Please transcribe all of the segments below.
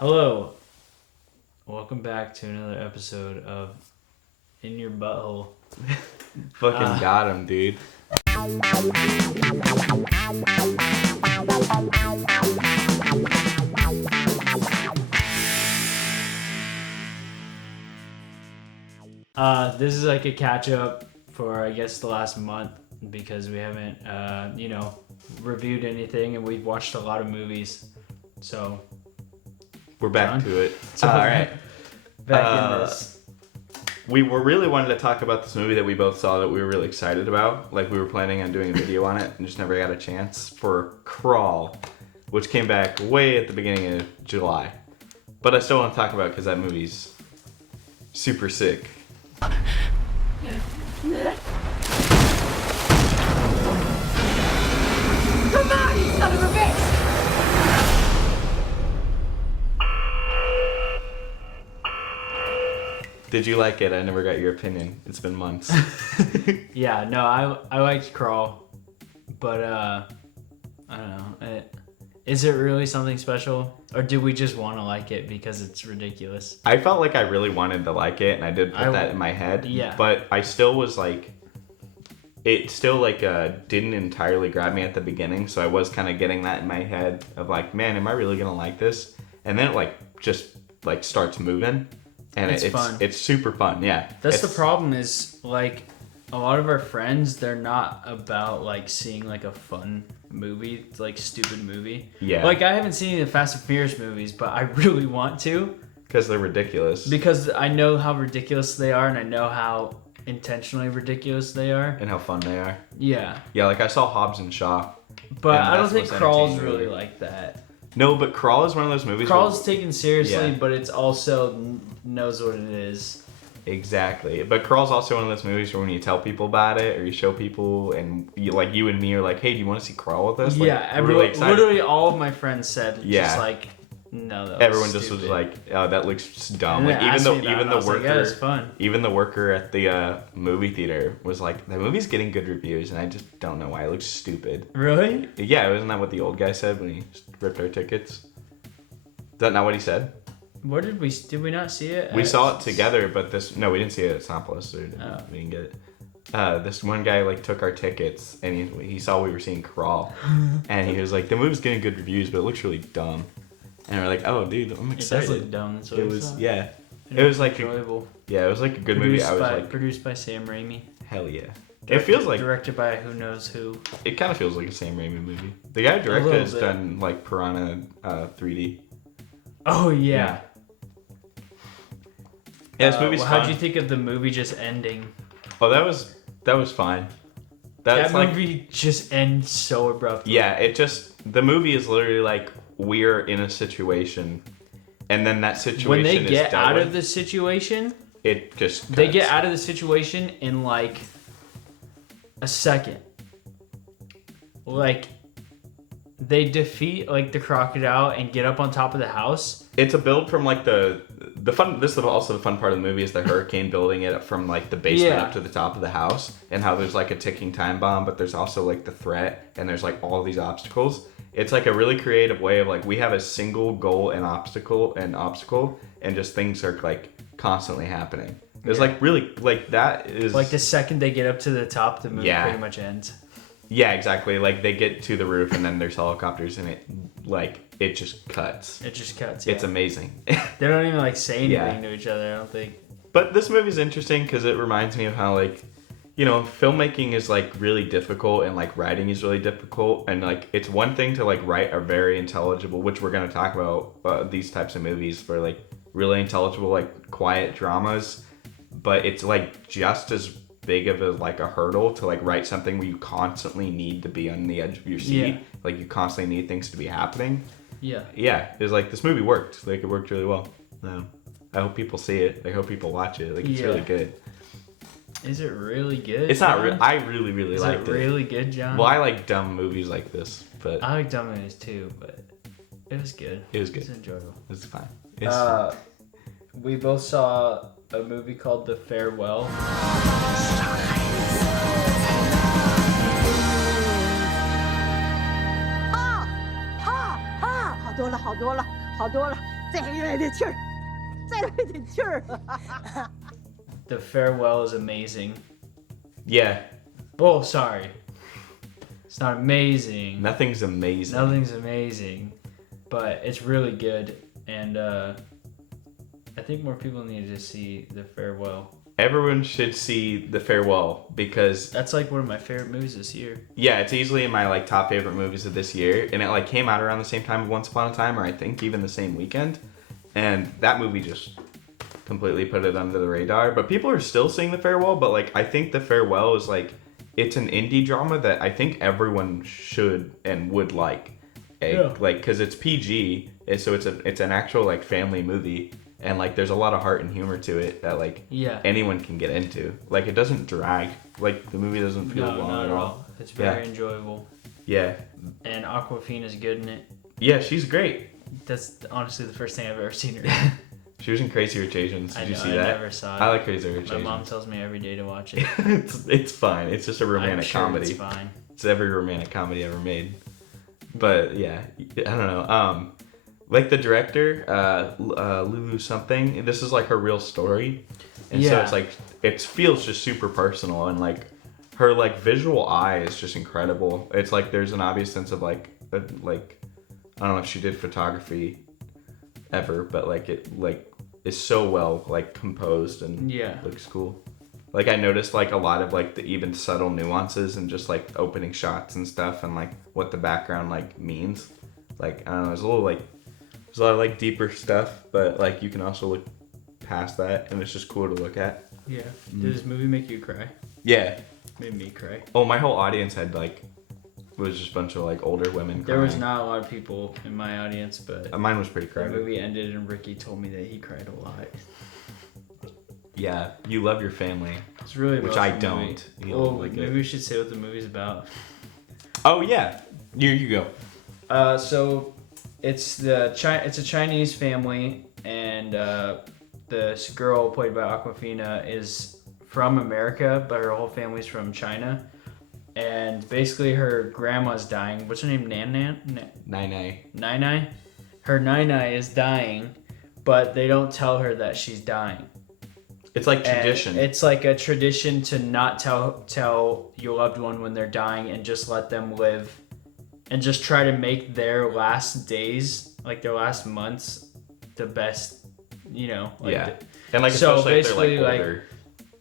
Hello. Welcome back to another episode of In Your Butthole. Fucking got him, dude. This is like a catch-up for, I guess, the last month because we haven't, reviewed anything and we've watched a lot of movies. So... We're back John? to it. So All right. Back in this. We were really wanted to talk about this movie that we both saw that we were really excited about. Like, we were planning on doing a video on it and just never got a chance for Crawl, which came back way at the beginning of July. But I still want to talk about it because that movie's super sick. Come on, you son of a bitch! Did you like it? I never got your opinion. It's been months. Yeah, no, I liked Crawl, but I don't know. Is it really something special, or do we just want to like it because it's ridiculous? I felt like I really wanted to like it, and I did put that in my head. Yeah. But I still was like, it still like didn't entirely grab me at the beginning, so I was kind of getting that in my head of like, man, am I really gonna like this? And then it like just like starts moving, and it's fun. It's super fun. Yeah. That's the problem is like a lot of our friends, they're not about like seeing like a fun movie, like stupid movie. Yeah. Like I haven't seen the Fast and Furious movies, but I really want to. Because they're ridiculous. Because I know how ridiculous they are, and I know how intentionally ridiculous they are. And how fun they are. Yeah. Yeah, like I saw Hobbs and Shaw. But I don't think Crawl's really like that. No, but Crawl is one of those movies. Crawl's taken seriously, but it's also knows what it is. Exactly. But Crawl's also one of those movies where when you tell people about it or you show people and you and me are like, hey, do you want to see Crawl with us? Like, Yeah, literally all of my friends said just like, no, that was everyone just stupid. was like, oh, that looks just dumb. And Like even the worker, like, yeah, it's fun. Even the worker at the movie theater was like, the movie's getting good reviews, and I just don't know why. It looks stupid. Really? Yeah, wasn't that what the old guy said when he ripped our tickets? Is that not what he said? Where did we not see it? We saw it together, but we didn't see it at Sinopolis. We didn't get it. This one guy like took our tickets and he saw we were seeing Crawl, and he was like, the movie's getting good reviews, but it looks really dumb. And we're like, oh, dude, I'm excited. It does look dumb. That's what it was. Yeah, it was like enjoyable. It was like a good movie. Produced by Sam Raimi. Hell yeah. It feels like directed by who knows who. It kind of feels like a Sam Raimi movie. The guy who directed has done like Piranha 3D. Oh yeah. Yeah, this movie's fun. How'd you think of the movie just ending? Oh, that was fine. That movie just ends so abruptly. Yeah, the movie is literally like, we're in a situation, and then that situation when they is get dealt out with, of the situation, it just cuts. They get out of the situation in like a second. Like they defeat like the crocodile and get up on top of the house. It's a build from like the fun. This is also the fun part of the movie is the hurricane building it from like the basement up to the top of the house, and how there's like a ticking time bomb, but there's also like the threat, and there's like all these obstacles. It's like a really creative way of like, we have a single goal and obstacle, and just things are like constantly happening. There's like really like that is like the second they get up to the top, the movie pretty much ends. Yeah, exactly. Like they get to the roof and then there's helicopters and it just cuts. It just cuts. Yeah. It's amazing. They don't even like say anything to each other, I don't think. But this movie's interesting because it reminds me of how like, filmmaking is like really difficult and like writing is really difficult, and like it's one thing to like write a very intelligible, which we're gonna talk about these types of movies for like really intelligible like quiet dramas, but it's like just as big of a hurdle to like write something where you constantly need to be on the edge of your seat, like you constantly need things to be happening. Yeah, it's like this movie worked, like it worked really well. I hope people see it. I hope people watch it. Like it's really good. Is it really good? It's not. I really liked it. Is it really good, John? Well, I like dumb movies like this, but I like dumb movies too. But it was good. It was good. It's enjoyable. It's fine. We both saw a movie called The Farewell. 好多了，好多了， The farewell is amazing. Yeah. Oh, sorry. It's not amazing. Nothing's amazing. Nothing's amazing, but it's really good, and I think more people need to see The Farewell. Everyone should see The Farewell because that's like one of my favorite movies this year. Yeah, it's easily in my like top favorite movies of this year, and it like came out around the same time of Once Upon a Time, or I think even the same weekend, and that movie just completely put it under the radar. But people are still seeing The Farewell, but like I think The Farewell is like it's an indie drama that I think everyone should and would like. Like because it's PG, so it's an actual like family movie. And like there's a lot of heart and humor to it that like anyone can get into. Like it doesn't drag. Like the movie doesn't feel long not at all. It's very enjoyable. Yeah. And Awkwafina's good in it. Yeah, she's great. That's honestly the first thing I've ever seen her. She was in Crazy Rich Asians. Did you see that? I never saw it. I like Crazy Rich My Asians. mom tells me every day to watch it. it's fine. It's just a romantic comedy. It's fine. It's every romantic comedy ever made. But yeah, I don't know. Like the director, Lulu something. This is like her real story, and so it's like it feels just super personal, and like her like visual eye is just incredible. It's like there's an obvious sense of like I don't know if she did photography ever, but like it like is so well like composed and looks cool. Like I noticed like a lot of like the even subtle nuances and just like opening shots and stuff, and like what the background like means. Like I don't know, there's a lot of like deeper stuff, but like you can also look past that, and it's just cool to look at. Yeah. Did this movie make you cry? Yeah. Made me cry. Oh, my whole audience had like was just a bunch of like older women crying. There was not a lot of people in my audience, but mine was pretty crowded. The movie ended, and Ricky told me that he cried a lot. Yeah, you love your family. It's really which I don't. Well, maybe we should say what the movie's about. Oh yeah, here you go. So it's a Chinese family, and this girl played by Awkwafina is from America, but her whole family's from China. And basically, her grandma's dying. What's her name? Nai. Her Nai is dying, but they don't tell her that she's dying. It's like tradition. And it's like a tradition to not tell your loved one when they're dying, and just let them live, and just try to make their last days, like their last months, the best. Like and like so especially basically if they're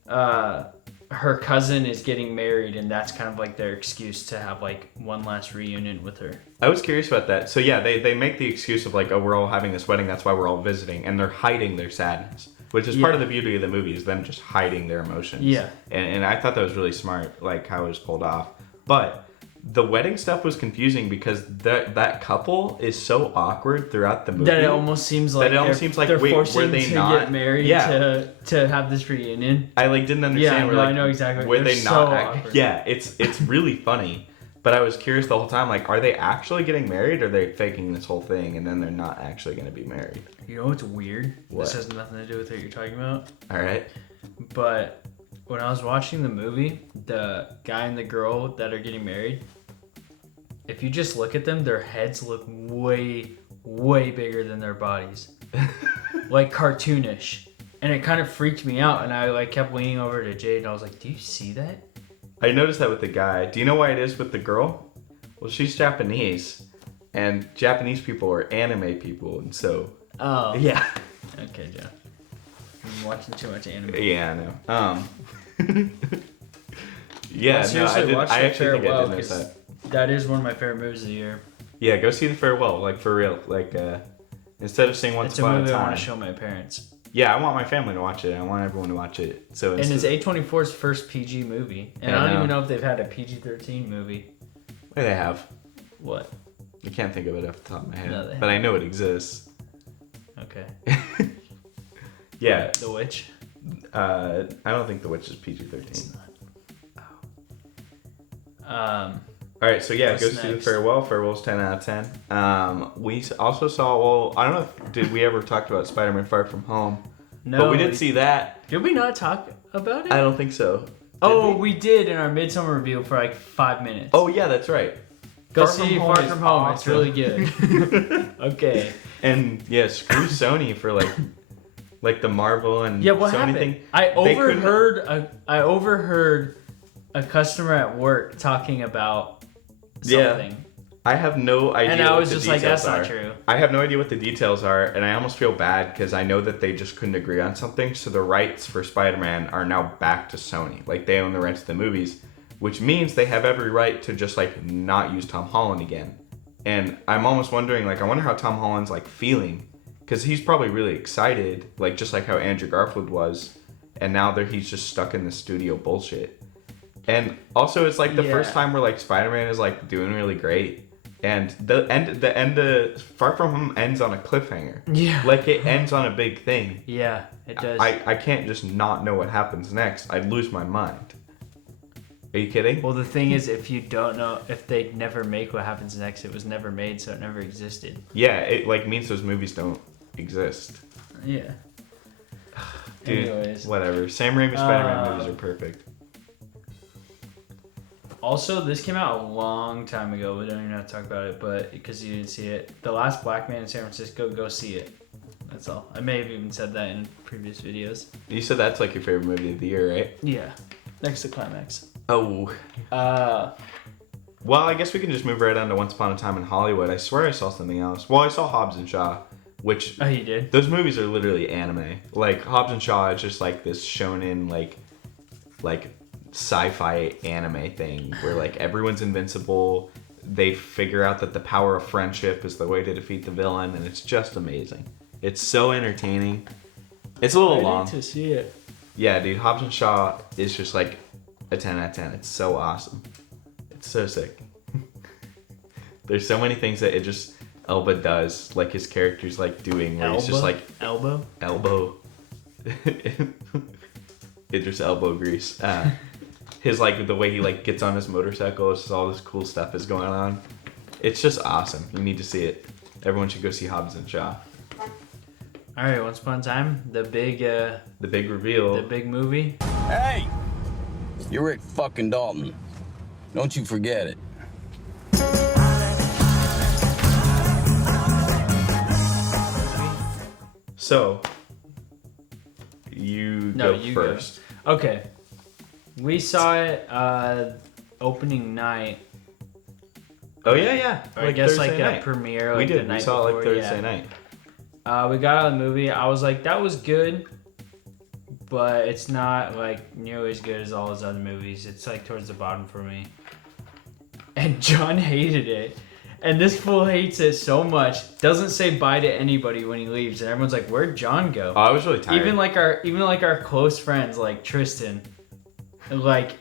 like her cousin is getting married, and that's kind of like their excuse to have like one last reunion with her. I was curious about that. So yeah, they make the excuse of like, oh, we're all having this wedding, that's why we're all visiting, and they're hiding their sadness, which is part of the beauty of the movie, is them just hiding their emotions. Yeah. And I thought that was really smart, like how it was pulled off. But the wedding stuff was confusing because that couple is so awkward throughout the movie that it almost seems like they're wait, forcing were they to not get married to have this reunion. I like didn't understand. Yeah, no, I know exactly. Were they so not? Awkward. Yeah, it's really funny. But I was curious the whole time, like, are they actually getting married, or are they faking this whole thing and then they're not actually going to be married? You know what's weird? What? This has nothing to do with what you're talking about. All right. But when I was watching the movie, the guy and the girl that are getting married, if you just look at them, their heads look way, way bigger than their bodies. Like cartoonish. And it kind of freaked me out, and I like kept leaning over to Jade, and I was like, do you see that? I noticed that with the guy. Do you know why it is with the girl? Well, she's Japanese, and Japanese people are anime people, and so... Oh. Yeah. Okay, Joe. I'm watching too much anime. Yeah, I know. Yeah, no, I actually think I did notice that. That is one of my favorite movies of the year. Yeah, go see The Farewell, like for real. Like, instead of seeing Once Upon a Time. It's a movie I want to show my parents. Yeah, I want my family to watch it. I want everyone to watch it. So and it's A24's first PG movie. And I don't even know if they've had a PG-13 movie. What do they have? What? I can't think of it off the top of my head. No, but I know it exists. Okay. Yeah. The Witch? I don't think The Witch is PG-13. It's not. All right, so yeah, go see The Farewell. Farewell's 10 out of 10. We also saw, well, I don't know did we ever talk about Spider-Man Far From Home? No. But we did see that. Did we not talk about it? I don't think so. We did in our Midsummer review for like 5 minutes. Oh, yeah, that's right. Go see Far From Home. Awesome. It's really good. Okay. And yeah, screw Sony for like the Marvel and what Sony happened? thing. I overheard a customer at work talking about something. Yeah. I have no idea. And I was just like, that's not true. I have no idea what the details are, and I almost feel bad because I know that they just couldn't agree on something. So the rights for Spider-Man are now back to Sony. Like, they own the rights to the movies, which means they have every right to just like not use Tom Holland again. And I'm almost wondering, like, I wonder how Tom Holland's like feeling, because he's probably really excited, like just like how Andrew Garfield was, and now he's just stuck in the studio bullshit. And also, it's like the first time where like Spider-Man is like doing really great. And the end of Far From Home ends on a cliffhanger. Yeah. Like, it ends on a big thing. Yeah, it does. I can't just not know what happens next. I'd lose my mind. Are you kidding? Well, the thing is, if you don't know, if they never make what happens next, it was never made, so it never existed. Yeah, it like means those movies don't exist. Yeah. Dude, anyways. Whatever. Sam Raimi Spider-Man movies are perfect. Also, this came out a long time ago. We don't even have to talk about it, but because you didn't see it. The Last Black Man in San Francisco, go see it. That's all. I may have even said that in previous videos. You said that's like your favorite movie of the year, right? Yeah. Next to Climax. Oh. Well, I guess we can just move right on to Once Upon a Time in Hollywood. I swear I saw something else. Well, I saw Hobbs and Shaw, which... Oh, you did? Those movies are literally anime. Like, Hobbs and Shaw is just like this shonen, like sci-fi anime thing where like everyone's invincible. They figure out that the power of friendship is the way to defeat the villain, and it's just amazing. It's so entertaining. It's a little long. I need to see it. Yeah, dude, Hobbs and Shaw is just like a 10 out of 10. It's so awesome. It's so sick. There's so many things that Elba does, like his character's like doing, where he's just like elbow. Idris Elbow Grease. His like the way he like gets on his motorcycle, it's just all this cool stuff is going on. It's just awesome. You need to see it. Everyone should go see Hobbs and Shaw. All right, Once Upon a Time, the big reveal, the big movie. Hey, you're Rick fucking Dalton. Don't you forget it. So, you go first. Go. Okay. We saw it opening night. Oh, yeah. Or like I guess Thursday like night. A premiere. Like, we did. The night we saw before, like Thursday night. We got out of the movie. I was like, that was good, but it's not like nearly as good as all his other movies. It's like towards the bottom for me. And John hated it. And this fool hates it so much. Doesn't say bye to anybody when he leaves, and everyone's like, "Where'd John go?" Oh, I was really tired. Even like our close friends, like Tristan, like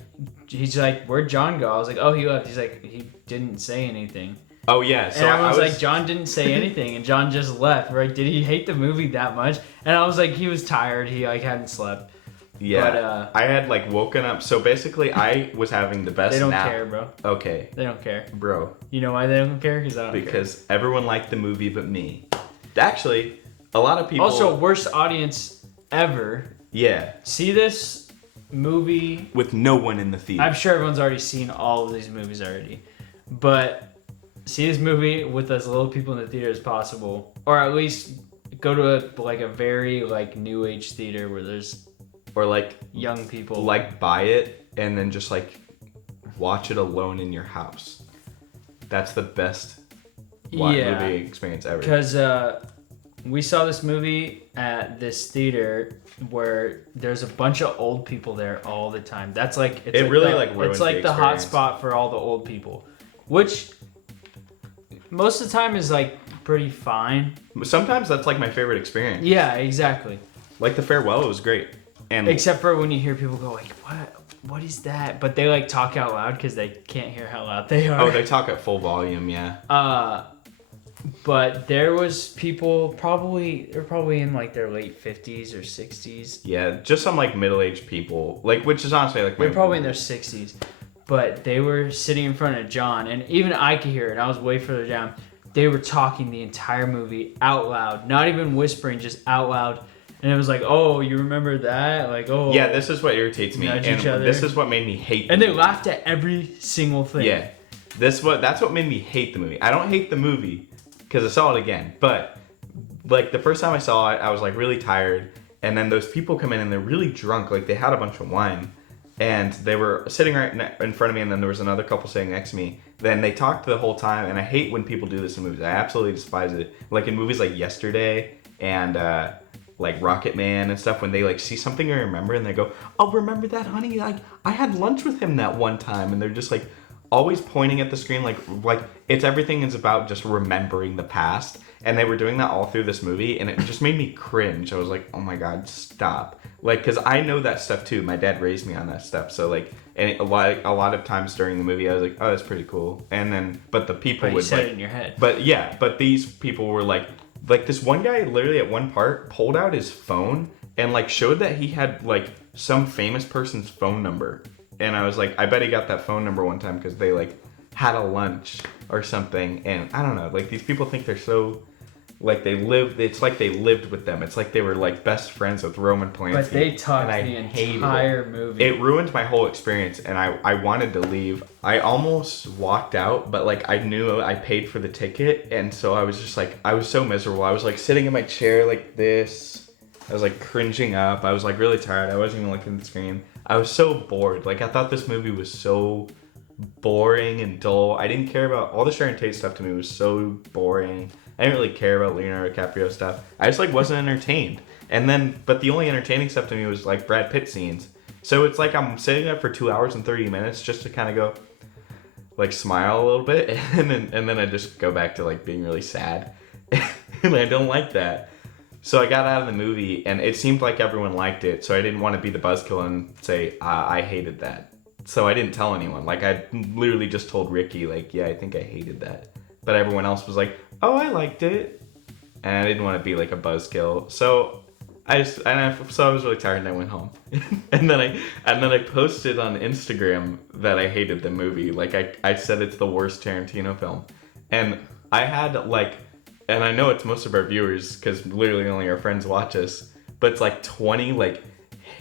he's like, "Where'd John go?" I was like, "Oh, he left." He's like, "He didn't say anything." Oh yeah. So and everyone's like, "John didn't say anything," and John just left. Right? Did he hate the movie that much? And I was like, he was tired. He like hadn't slept. Yeah, but, I had like woken up. So basically, I was having the best nap. They don't care, bro. Okay. They don't care. Bro. You know why they don't care? Because everyone liked the movie but me. Actually, a lot of people... Also, worst audience ever. Yeah. See this movie... with no one in the theater. I'm sure everyone's already seen all of these movies already. But see this movie with as little people in the theater as possible. Or at least go to a very like new age theater where there's... Or like young people. Like buy it and then just like watch it alone in your house. That's the best movie experience ever. Because we saw this movie at this theater where there's a bunch of old people there all the time. That's like it's like the hot spot for all the old people, which most of the time is like pretty fine. Sometimes that's like my favorite experience. Yeah, exactly. Like the farewell was great. And except for when you hear people go like, what is that? But they like talk out loud because they can't hear how loud they are. Oh, they talk at full volume, yeah. But there was people they're probably in like their late 50s or 60s. Yeah, just some like middle-aged people, like which is honestly like they're probably in their 60s. But they were sitting in front of John, and even I could hear it. I was way further down. They were talking the entire movie out loud, not even whispering, just out loud. And it was like, oh, you remember that? Like, oh. Yeah, this is what irritates me. And this is what made me hate and they laughed at every single thing. Yeah. That's what made me hate the movie. I don't hate the movie because I saw it again, but like the first time I saw it, I was like really tired, and then those people come in and they're really drunk, like they had a bunch of wine, and they were sitting right in front of me, and then there was another couple sitting next to me. Then they talked the whole time, and I hate when people do this in movies. I absolutely despise it. Like in movies like Yesterday and like Rocket Man and stuff, when they like see something and remember, and they go, "Oh, remember that, honey? Like I had lunch with him that one time," and they're just like always pointing at the screen, like it's everything is about just remembering the past. And they were doing that all through this movie, and it just made me cringe. I was like, oh my god, stop. Like, because I know that stuff too. My dad raised me on that stuff. So, like, and a lot of times during the movie, I was like, oh, that's pretty cool. And then, but the people would said like, it in your head. But yeah, but these people were like this one guy literally at one part pulled out his phone and like showed that he had like some famous person's phone number. And I was like, I bet he got that phone number one time because they like had a lunch or something. And I don't know, like these people think they're so like they lived. It's like they lived with them. It's like they were like best friends with Roman Polanski. But they talked the entire movie. It ruined my whole experience, and I wanted to leave. I almost walked out, but like I knew I paid for the ticket, and so I was just like I was so miserable. I was like sitting in my chair like this. I was like cringing up. I was like really tired. I wasn't even looking at the screen. I was so bored. Like I thought this movie was so boring and dull. I didn't care about all the Sharon Tate stuff. To me was so boring. I didn't really care about Leonardo DiCaprio stuff. I just like wasn't entertained. And then, but the only entertaining stuff to me was like Brad Pitt scenes. So it's like I'm sitting there for 2 hours and 30 minutes just to kind of go, like smile a little bit, and then I just go back to like being really sad, and I don't like that. So I got out of the movie, and it seemed like everyone liked it. So I didn't want to be the buzzkill and say I hated that. So I didn't tell anyone. Like I literally just told Ricky, like, yeah, I think I hated that. But everyone else was like, oh, I liked it. And I didn't want to be like a buzzkill. So I was really tired and I went home. and then I posted on Instagram that I hated the movie. Like I said it's the worst Tarantino film. And I had like, and I know it's most of our viewers because literally only our friends watch us, but it's like 20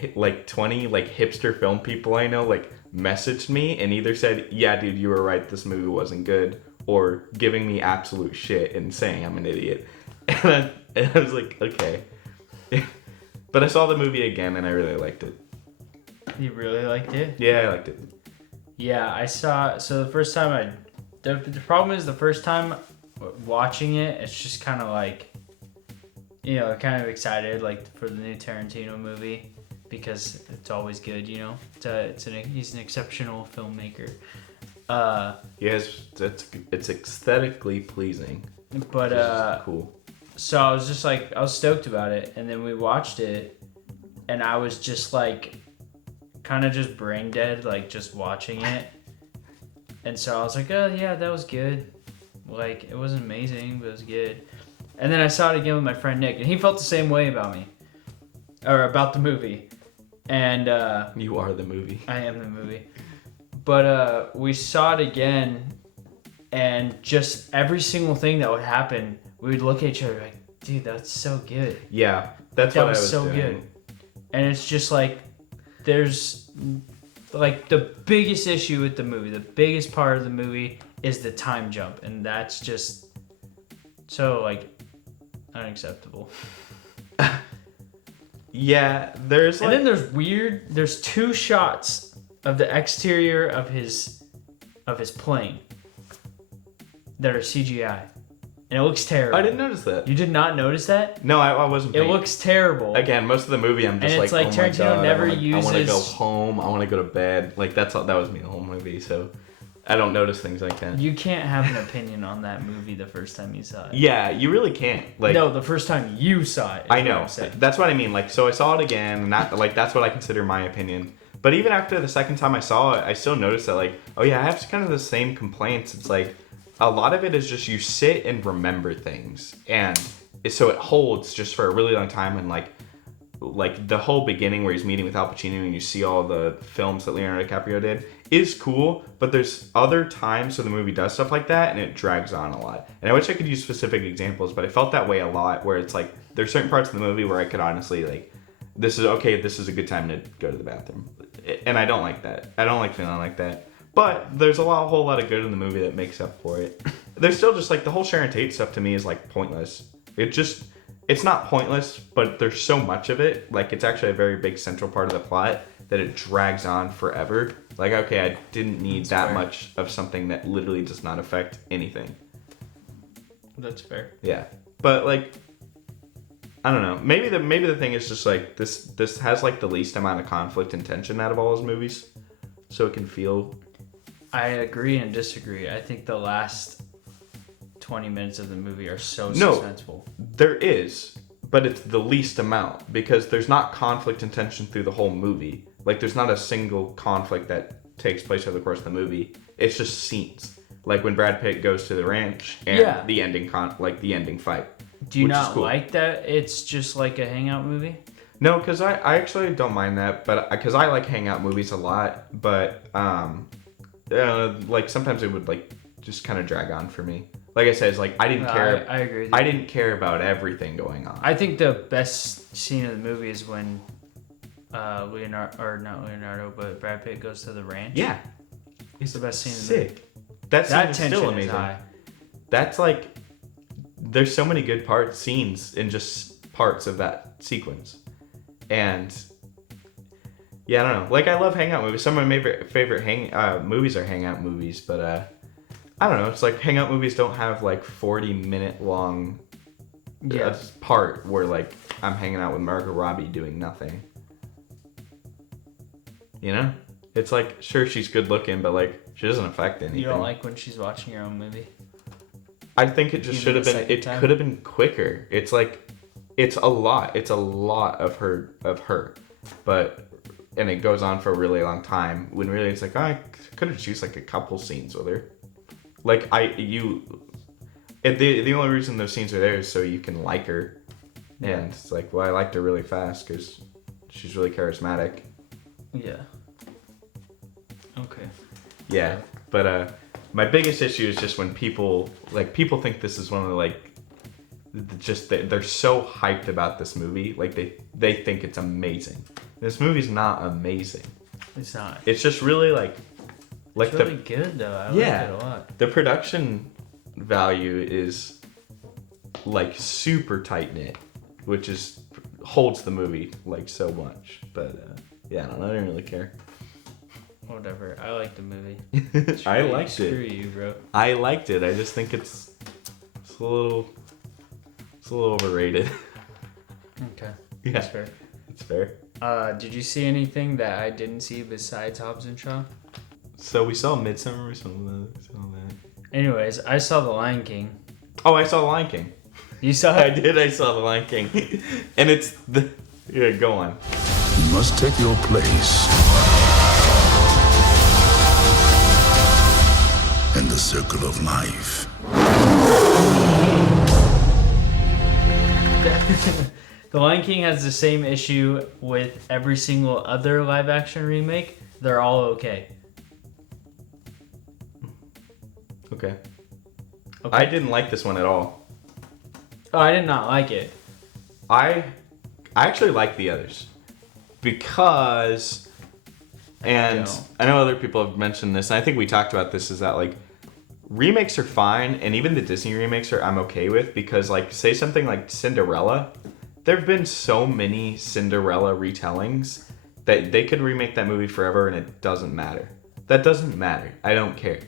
hipster film people I know like messaged me and either said, yeah, dude, you were right, this movie wasn't good, or giving me absolute shit and saying I'm an idiot. And I was like, okay. But I saw the movie again and I really liked it. You really liked it? Yeah, I liked it. Yeah, I saw. So the first time the problem is the first time watching it, it's just kind of like, you know, kind of excited like for the new Tarantino movie because it's always good, you know. He's an exceptional filmmaker. Yes, it's aesthetically pleasing. But cool. So I was just like, I was stoked about it, and then we watched it, and I was just like, kind of just brain dead, like just watching it. And so I was like, oh yeah, that was good. Like it wasn't amazing, but it was good. And then I saw it again with my friend Nick, and he felt the same way about me, or about the movie. And you are the movie. I am the movie. But we saw it again, and just every single thing that would happen, we would look at each other like, dude, that's so good. Yeah, that was so doing. good. And it's just like, there's like the biggest issue with the movie, the biggest part of the movie is the time jump, and that's just so like unacceptable. Yeah, there's like... And then there's two shots of the exterior of his plane that are CGI. And it looks terrible. I didn't notice that. You did not notice that? No, I wasn't. It looks terrible. Again, most of the movie, I'm just and it's like oh Tarantino my God, never I uses. want to go home. I want to go to bed. Like that was me the whole movie. So I don't notice things like that. You can't have an opinion on that movie the first time you saw it. Yeah, you really can't. Like no, the first time you saw it. I know. That's what I mean. Like, so I saw it again, and that's what I consider my opinion. But even after the second time I saw it, I still noticed that, like, oh yeah, I have kind of the same complaints. It's like, a lot of it is just you sit and remember things, and so it holds just for a really long time. And like the whole beginning where he's meeting with Al Pacino and you see all the films that Leonardo DiCaprio did is cool, but there's other times where the movie does stuff like that and it drags on a lot. And I wish I could use specific examples, but I felt that way a lot, where it's like there's certain parts of the movie where I could honestly like, this is a good time to go to the bathroom. And I don't like that. I don't like feeling like that. But there's a whole lot of good in the movie that makes up for it. There's still just like the whole Sharon Tate stuff to me is like pointless. It's not pointless, but there's so much of it. Like it's actually a very big central part of the plot that it drags on forever. Like, okay, I didn't need that much of something that literally does not affect anything. That's fair. Yeah. But like, I don't know. Maybe the thing is just like this has like the least amount of conflict and tension out of all his movies. So it can feel... I agree and disagree. I think the last 20 minutes of the movie are so suspenseful. There is, but it's the least amount because there's not conflict and tension through the whole movie. Like there's not a single conflict that takes place over the course of the movie. It's just scenes. Like when Brad Pitt goes to the ranch and the ending the ending fight. Do you not like that it's just like a hangout movie? No, because I actually don't mind that, but because I like hangout movies a lot, but like sometimes it would like just kind of drag on for me. Like I said, it's like I didn't care. I agree with you. I didn't care about everything going on. I think the best scene of the movie is when not Leonardo, but Brad Pitt goes to the ranch. Yeah, it's the best scene. Sick. That scene is still amazing. High. That's like there's so many good scenes in just parts of that sequence, and yeah, I don't know. Like I love hangout movies. Some of my favorite movies are hangout movies, but I don't know. It's like hangout movies don't have like 40-minute long part where like I'm hanging out with Margot Robbie doing nothing. You know? It's like, sure, she's good looking, but like she doesn't affect anything. You don't like when she's watching your own movie? I think it just should have been. It could have been quicker. It's like, it's a lot. It's a lot of her, but and it goes on for a really long time. When really it's like, oh, I could have used like a couple scenes with her. Like the only reason those scenes are there is so you can like her, and it's like, well, I liked her really fast because she's really charismatic. Yeah. Okay. Yeah, but my biggest issue is just when people think this is one of the like, just they're so hyped about this movie, like they think it's amazing. This movie's not amazing. It's not. It's just really like it's really good though. I like it a lot. The production value is like super tight knit, which holds the movie like so much. But yeah, I don't know. I didn't really care. Whatever. I liked the movie. I liked it. Screw you, bro. I liked it. I just think it's a little overrated. Okay. Yeah. That's fair. It's fair. Did you see anything that I didn't see besides Hobbs and Shaw? So we saw Midsummer. We saw that. Anyways, I saw The Lion King. Oh, I saw The Lion King. You saw it? I did. I saw The Lion King. And it's the... Yeah, go on. You must take your place in the circle of life. The Lion King has the same issue with every single other live action remake. They're all okay. Okay. I didn't like this one at all. Oh, I did not like it. I actually like the others because, and I know other people have mentioned this, and I think we talked about this, is that like remakes are fine, and even the Disney remakes I'm okay with, because like say something like Cinderella, there have been so many Cinderella retellings that they could remake that movie forever and it doesn't matter. That doesn't matter. I don't care.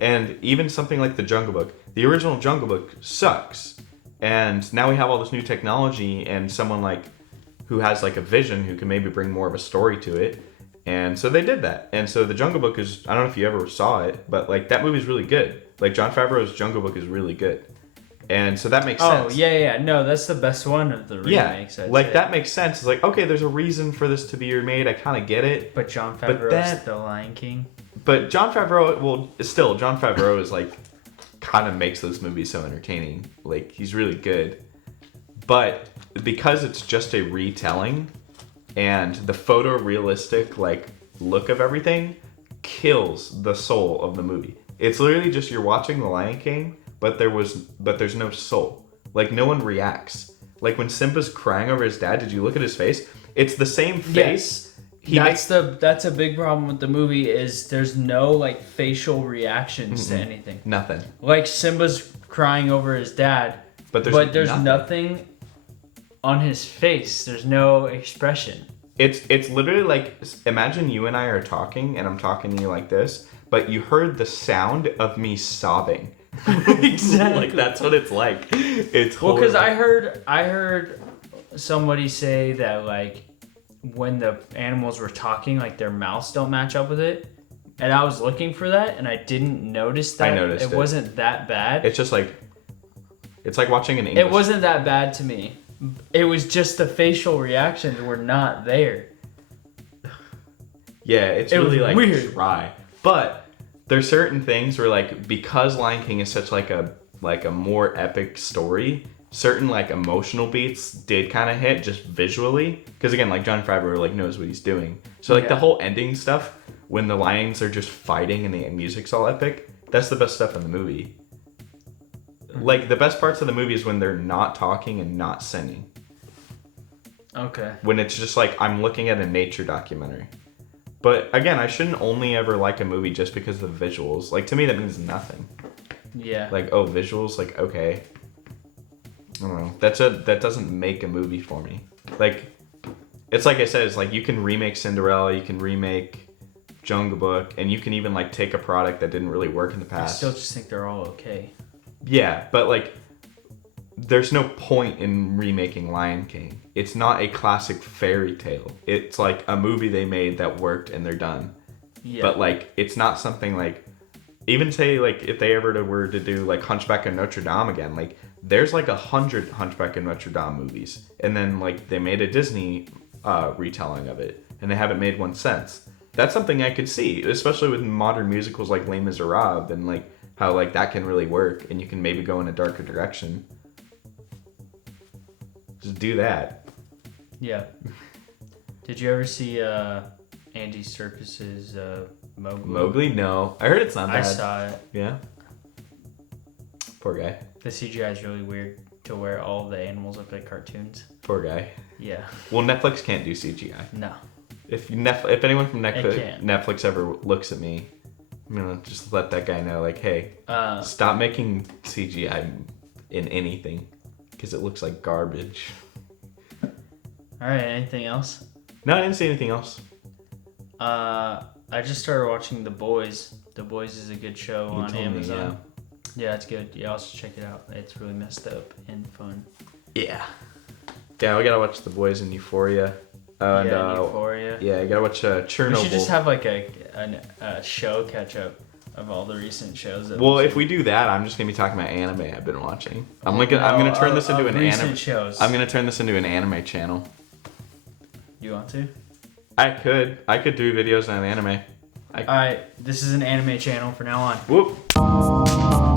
And even something like The Jungle Book, the original Jungle Book sucks. And now we have all this new technology and someone like who has like a vision who can maybe bring more of a story to it. And so they did that. And so The Jungle Book is, I don't know if you ever saw it, but like that movie's really good. Like Jon Favreau's Jungle Book is really good. And so that makes sense. Oh, yeah. No, that's the best one of the remakes. Yeah, like that makes sense. It's like, okay, there's a reason for this to be remade. I kind of get it. But Jon Favreau's The Lion King. But Jon Favreau, well, still, Jon Favreau is like, kind of makes those movies so entertaining. Like, he's really good. But because it's just a retelling, and the photorealistic, like, look of everything kills the soul of the movie. It's literally just you're watching The Lion King, but there's no soul. Like, no one reacts. Like, when Simba's crying over his dad, did you look at his face? It's the same face. Yes. That's a big problem with the movie is there's no like facial reactions to anything. Nothing. Like Simba's crying over his dad, but there's nothing on his face. There's no expression. It's literally like, imagine you and I are talking and I'm talking to you like this, but you heard the sound of me sobbing. Exactly. Like that's what it's like. It's well, because I heard somebody say that like when the animals were talking, like their mouths don't match up with it, and I was looking for that and I didn't notice that. I noticed it. It wasn't that bad. It's just like, it's like watching an English. It wasn't that bad to me. It was just the facial reactions were not there. Yeah, it's really like weird. dry. But there's certain things where like, because Lion King is such like a more epic story, certain like emotional beats did kind of hit just visually. Because again, like Jon Favreau like knows what he's doing. So like the whole ending stuff, when the lions are just fighting and the music's all epic, that's the best stuff in the movie. Like, the best parts of the movie is when they're not talking and not singing. Okay. When it's just like, I'm looking at a nature documentary. But, again, I shouldn't only ever like a movie just because of the visuals. Like, to me, that means nothing. Yeah. Like, oh, visuals? Like, okay. I don't know. That doesn't make a movie for me. Like, it's like I said, it's like, you can remake Cinderella, you can remake Jungle Book, and you can even, like, take a product that didn't really work in the past. I still just think they're all okay. Yeah, but like, there's no point in remaking Lion King. It's not a classic fairy tale. It's like a movie they made that worked and they're done. Yeah. But like, it's not something like, even say like, if they ever were to do like Hunchback of Notre Dame again, like there's like 100 Hunchback of Notre Dame movies. And then like they made a Disney retelling of it and they haven't made one since. That's something I could see, especially with modern musicals like Les Miserables and like, how like that can really work and you can maybe go in a darker direction. Just do that. Yeah. Did you ever see Andy Serkis's Mowgli? Mowgli? No. I heard it's not bad. I saw it. Yeah? Poor guy. The CGI is really weird to where all the animals look like cartoons. Poor guy. Yeah. Well, Netflix can't do CGI. No. If anyone from Netflix ever looks at me, I'm gonna just let that guy know, like, hey, stop making CGI in anything, because it looks like garbage. All right, anything else? No, I didn't see anything else. I just started watching The Boys. The Boys is a good show on Amazon. Yeah, it's good. You also check it out. It's really messed up and fun. Yeah. Yeah, we gotta watch The Boys and Euphoria. Euphoria. Yeah, you gotta watch Chernobyl. We should just have like a show catch-up of all the recent shows. Well, if we do that, I'm just gonna be talking about anime I've been watching. I'm gonna turn this into an anime. Shows. I'm gonna turn this into an anime channel. You want to? I could do videos on anime. Alright, this is an anime channel from now on. Whoop.